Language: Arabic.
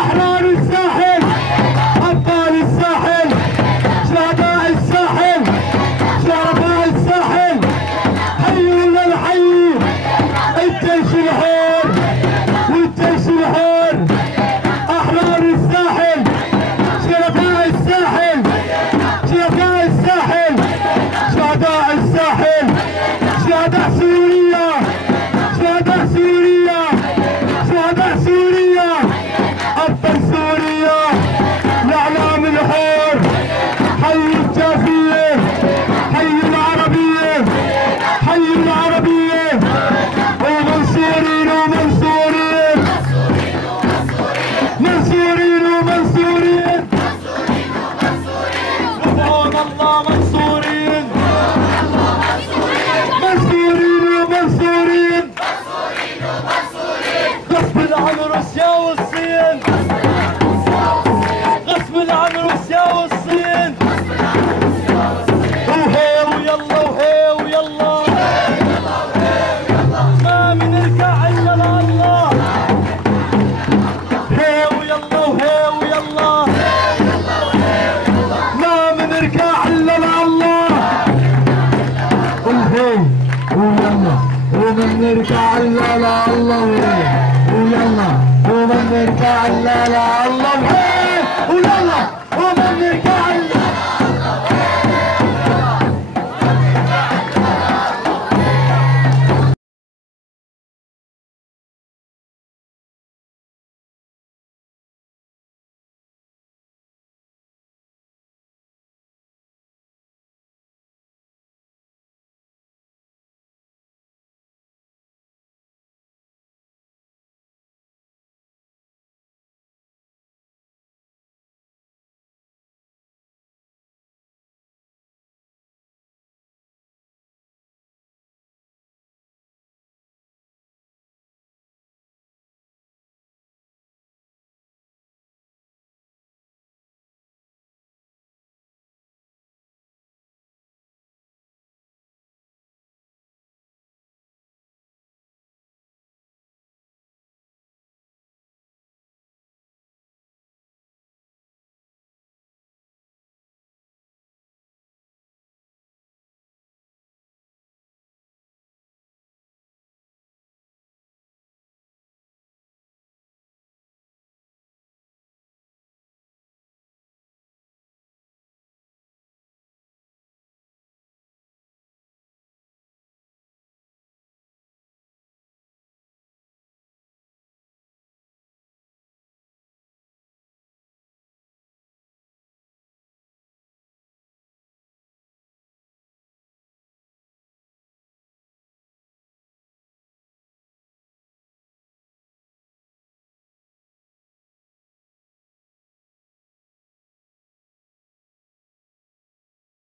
أحرار الساحل، أبطال الساحل، شهداء الساحل، شرفاء الساحل، حيونا الحي، الجيش الحر والجيش الحر، أحرار الساحل، شرفاء الساحل، شرفاء الساحل، شهداء الساحل، شهداء سوريا، شهداء سوريا، شهداء سوريا، أبطال سوريا، الإعلام الحر، حي الجافية، حي العربية، حي العربية، ومنصورين ومنصورين، منصورين ومنصورين، سبحان الله منصورين، منصورين ومنصورين، غصب عن روسيا والصين، غصب عن روسيا والصين، وهي ويلا وهي ويلا، ما بنرجع الا لله، هي ويلا وهي ويلا، ما بنرجع الا لله، وهي ويلا وما بنرجع الا لله، ويلا وما بنرجع الا لله.